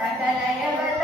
Sakalaya